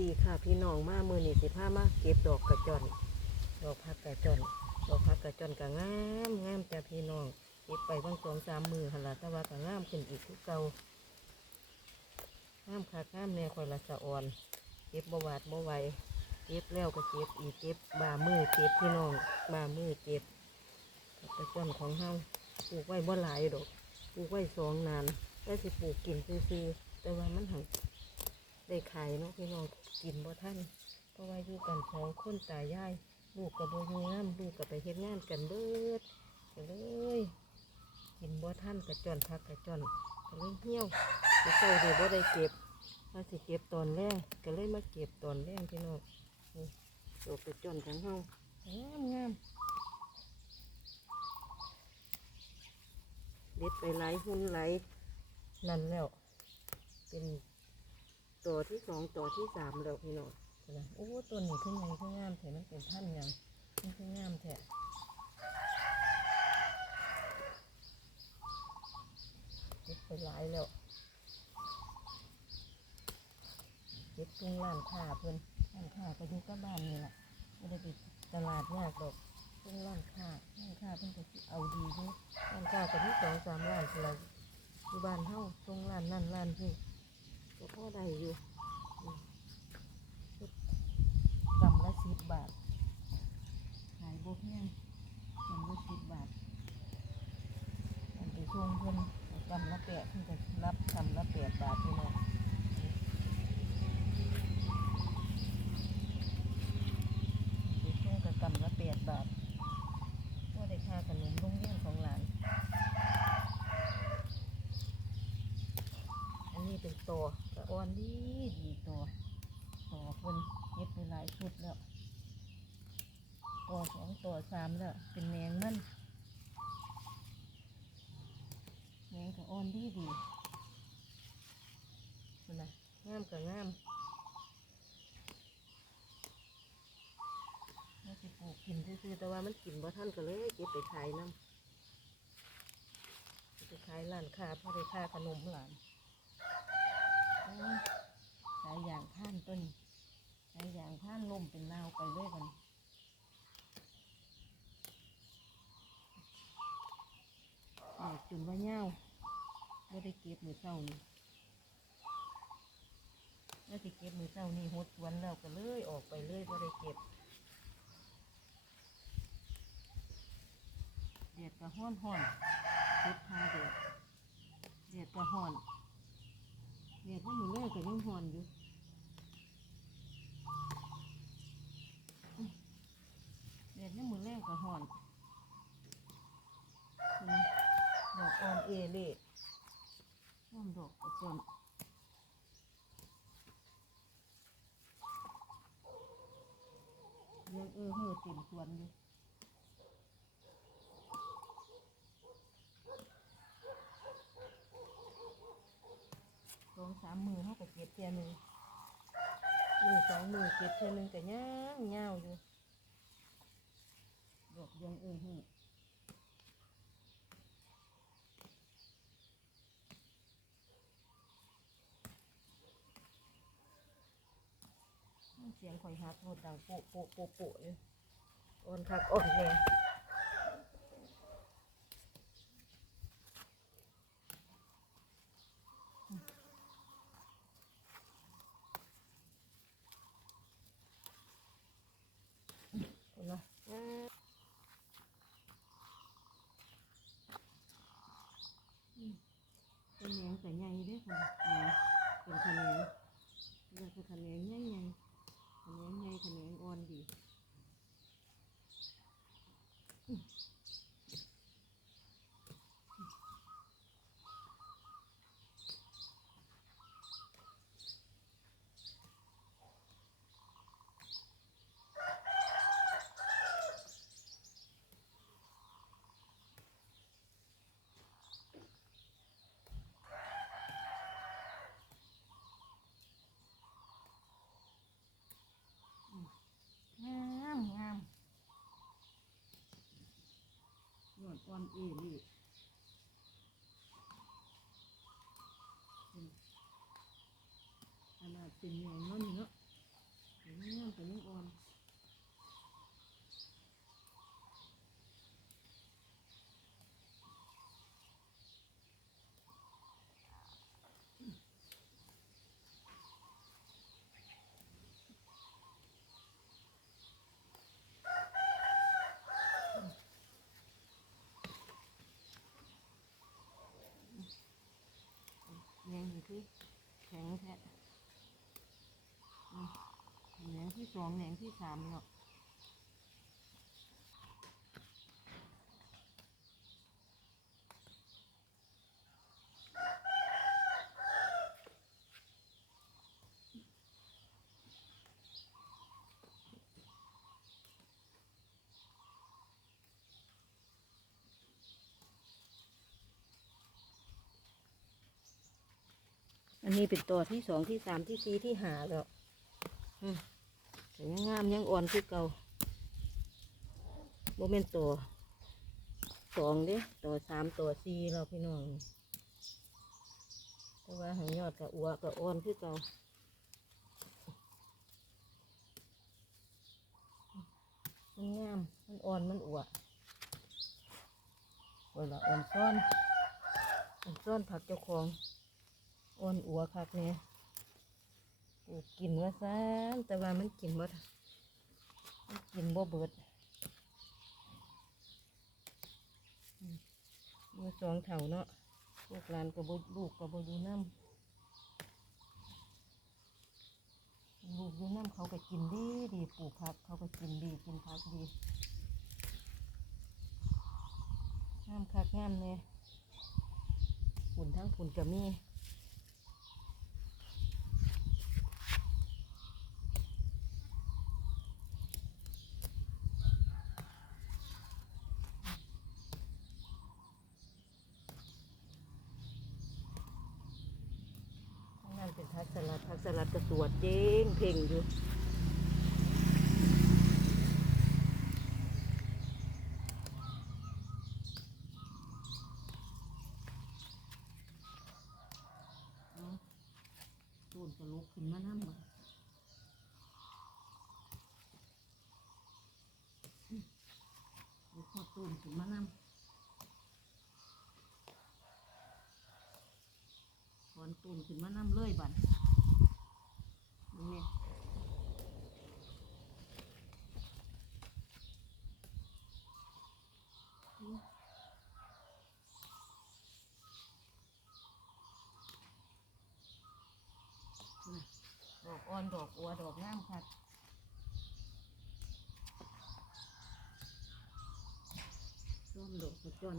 ดีค่ะพี่น้องมามือนี่สิผ้ามาเก็บดอกกระจอนดอกพักกระจอนดอกพักกระจอนก็งามงามจ้ะพี่น้องเก็บไปบางสองสามมือหันละแต่ว่าก็งามขึ้นอีกคือเก่างามค่ะงามแน่คอยละสะอ่อน เก็บบวาดบ่ไหวเก็บแล้วก็เก็บอีกเก็บบ่ามือเก็บพี่น้องบ่ามือเก็บกระจอนของเฮาปลูกไว้บ่หลายดอกปลูกไว้สองนานแต่สิปลูกกินซื่อแต่ว่ามันหังได้ขายเนาะพี่น้อง กินบ่ท่านเพราะว่าอยู่กันสองคนตายายลูกกับโบอยู่งามลูกกับไปเฮ็ดงานกันเบิดก็เลยกินบ่ท่านกระจอนพักกระจอนก็เลยเหี่ยวไปเศร้าเดี๋ยวบ่ได้เก็บมาสิเก็บตอนแรกก็เลยมาเก็บตอนแรกพี่น้องนี่ดอกกระจอนของเฮางามงามเด็ดไปหลายหุ่นหลายนั่นแล้วเป็น ตัวที่สองตัวที่สามแล้วพี่น้องนะโอ้ตัวนี้ขึ้นยังขึ้นงามแท้มันเป็นพันยังมันขึ้นงามแท้เก็บไปหลายแล้วเก็บทุ่งร้านค้าเพิ่อนร้านค้าก็อยู่กับบ้านนี่แหละไม่ได้ไปตลาดยากดอกทุ่งร้านค้าร้านค้าเพิ่นก็เอาดีอยู่ร้านค้าก็มีสองสามร้านเท่าไรอยู่บ้านเฮาทุ่งร้านนั่นร้านนี่ ก็พอได้อยู่กำละสิบบาท ขายบกแห้งกำละสิบบาทอันไปช่วงเพิ่นเอากำละแปดเพิ่นก็รับกำละแปดบาทพี่น้องไปช่วงกับกำละแปดบาทก็ได้ค่าขนมโรงเรียนของหลาน อันนี้เป็นตัว อ่อนดีดีตัวต่อคนเย็บไปหลายชุดแล้วต่อสองต่อสามแล้วเป็นแมงมันแมงกับอ่อนดีดีนั่นนะงามกับงามน่าจะปลูกกินซื่อแต่ว่ามันกินบ่ท่านก็เลยเก็บไปขายน้ำเก็บไปขายร้านค้าพอได้ค่าขนมหลาน สายยางท่านต้นสายยางท่านล่มเป็นนาวไปเลยมันออกจนว่าเง่าไม่ได้เก็บมือเศร้านี่แล้วที่เก็บมือเศร้านี่หดสวนแล้วก็เลยออกไปเลยไม่ได้เก็บเดียดกระห้อนห้อนชุดพาเดียดเดียดกระห้อน เด็กว่าหนูเลิกกับยังหอนอยู่เด็กนี่มือแรกกับหอนดอกออนเอเล่น้ำดอกกระจนยังเออเหือเต็มสวนอยู่ สองสามมือเขาก็เก็บเทียหนึ่งมือสองมือเก็บเทียหนึ่งก็ย่างยาวอยู่ดอกยังเออเหือเสียงข่อยหักหมดดังโปะโปะโปะโปะอยู่อ่อนคักอ่อนแน่เห็นไหมอ่าอืม เป็นแหนงแต่ใหญ่ด้วยค่ะเป็นคะแนนงเรียกว่าขะแนนใหญ่ใหญ่คะแนนใหญ่คะแนนอ่อนดี ความอีรีขนาดเป็นเงี้ยนั่นเนาะเห็นงามแต่ยังอ่อน ข็งแท้แหนงที่สองแหนงที่สามเนาะ นนี้เป็นตัวที่สองที่สามที่สี่ที่หาแล้วอืมยังงามยังอ่อนคือเก่าโมเมนตัวสองเด้ตัวสามตัวสี่เราพี่น้องแต่ว่าหางยอดกับอัวกับอ่อนคือเก่ามันงามมันอ่อนมันอัวเวลาอ่อนซ่อนอ่อนซ่อนผักเจ้าของ อ้วนอัวคักเนี่ยปลูกกินว่าซานแต่ว่ามันกินบ่นมันกินบ่เบิดอืมมือสองเถ่าเนาะลูกหลานกับลูกกับดูน้ำลูกอยู่น้ำเขาก็กินดีดีปลูกผักเขาก็กินดีกินผักดีงามคักงามเนี่ยฝุ่นทั้งฝุ่นกับมี ข้างนั่น เป็นพักสลัดพักสลัดกระสวดเจ้งเพ่งอยู่ตูนกระลุกขึ้นมาน้ำมาอืมเดี๋ยวพอตูนขึ้นมาน้ำ ถอนตูนขึ้นมาน้ำเลยบันนี่นี่ดอกอ่อนดอกอัวดอกงามค่ะต้นดอกกระจอน